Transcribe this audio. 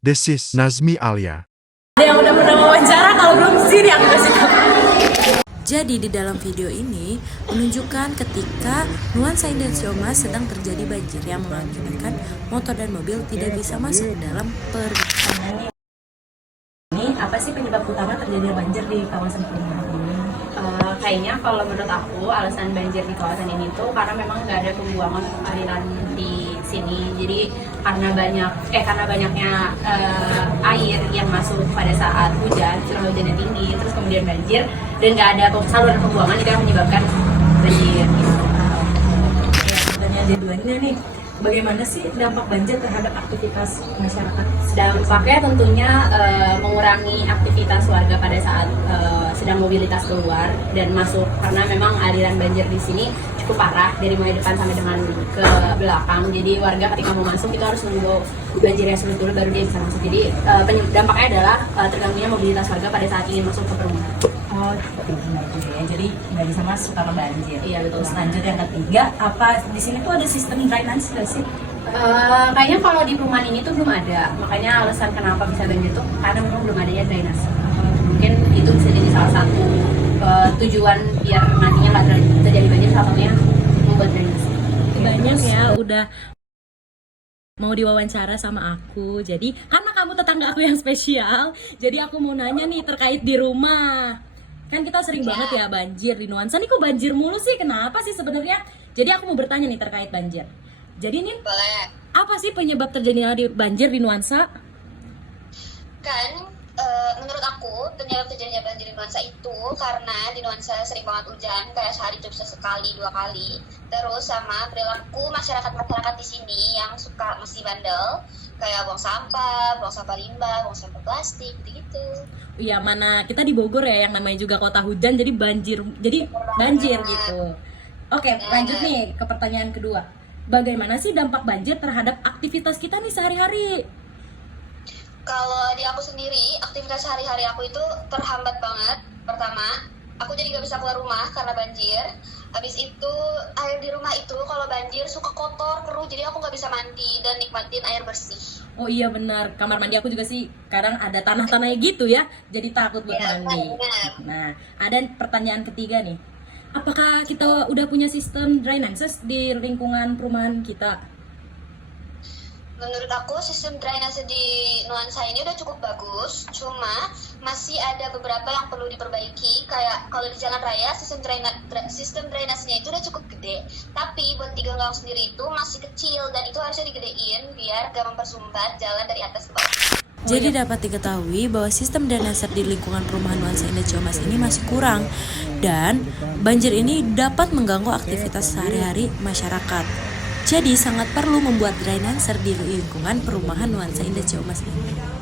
This is Nazmi Alia. Ada yang udah pernah wawancara, kalau belum sih aku kasih tahu. Jadi di dalam video ini menunjukkan ketika nuansa Indah Ciamas sedang terjadi banjir yang mengakibatkan motor dan mobil tidak bisa masuk dalam perbatasan. Ini apa sih penyebab utama terjadinya banjir di kawasan perumahan ini? Kayaknya kalau menurut aku alasan banjir di kawasan ini tuh karena memang nggak ada pembuangan aliran di sini. Jadi karena banyaknya air yang masuk pada saat hujan, curah hujannya tinggi, terus kemudian banjir dan nggak ada saluran pembuangan itu yang menyebabkan banjir. Sebenarnya ada duanya nih. Bagaimana sih dampak banjir terhadap aktivitas masyarakat? Dampaknya tentunya mengurangi aktivitas warga pada saat sedang mobilitas keluar dan masuk karena memang aliran banjir di sini cukup parah dari mulai depan sampai dengan ke belakang. Jadi warga ketika mau masuk itu harus menunggu banjirnya surut dulu baru dia bisa masuk. Jadi dampaknya adalah terganggunya mobilitas warga pada saat ingin masuk ke perumahan. Oh, benar juga ya. Jadi nggak bisa masuk karena banjir. Iya, betul. Terus lanjut yang ketiga, apa di sini tuh ada sistem drainase nggak sih? Kayaknya kalau di perumahan ini tuh belum ada. Makanya alasan kenapa bisa banjir tuh karena memang belum adanya drainase. Mungkin itu bisa jadi salah satu tujuan biar nantinya nggak terjadi banjir, salah satunya membuat drainase. Banyak ya udah mau diwawancara sama aku. Jadi karena kamu tetangga aku yang spesial, jadi aku mau nanya nih terkait di rumah. Kan kita sering banget ya banjir di nuansa nih, kok banjir mulu sih? Kenapa sih sebenarnya? Jadi aku mau bertanya nih terkait banjir. Jadi nih, apa sih penyebab terjadinya di banjir di nuansa? Menurut aku penyebab terjadinya banjir di nuansa itu karena di nuansa sering banget hujan, kayak sehari itu bisa sekali 2 kali. Terus sama perilaku masyarakat di sini yang suka masih bandel, kayak buang sampah limbah, buang sampah plastik gitu-gitu. Iya, mana kita di Bogor ya yang namanya juga kota hujan, jadi banjir gitu. Oke, lanjut nih ke pertanyaan kedua. Bagaimana sih dampak banjir terhadap aktivitas kita nih sehari-hari? Kalau di aku sendiri, aktivitas sehari-hari aku itu terhambat banget. Pertama, aku jadi gak bisa keluar rumah karena banjir. Habis itu, air di rumah itu kalau banjir suka kotor, keruh, jadi aku gak bisa mandi dan nikmatin air bersih. Oh iya benar, kamar mandi aku juga sih kadang ada tanah-tanahnya gitu ya, jadi takut buat mandi. Benar. Nah, ada pertanyaan ketiga nih. Apakah kita udah punya sistem drainase di lingkungan perumahan kita? Menurut aku sistem drainase di nuansa ini udah cukup bagus, cuma masih ada beberapa yang perlu diperbaiki. Kayak kalau di jalan raya sistem drainasenya itu udah cukup gede, tapi buat di gang sendiri itu masih kecil dan itu harusnya digedein biar gak mempersumbat jalan dari atas ke bawah. Jadi dapat diketahui bahwa sistem drainase di lingkungan perumahan nuansa Indah Ciamas ini masih kurang, dan banjir ini dapat mengganggu aktivitas sehari-hari masyarakat. Jadi sangat perlu membuat drainase di lingkungan perumahan nuansa Indah Ciamas ini.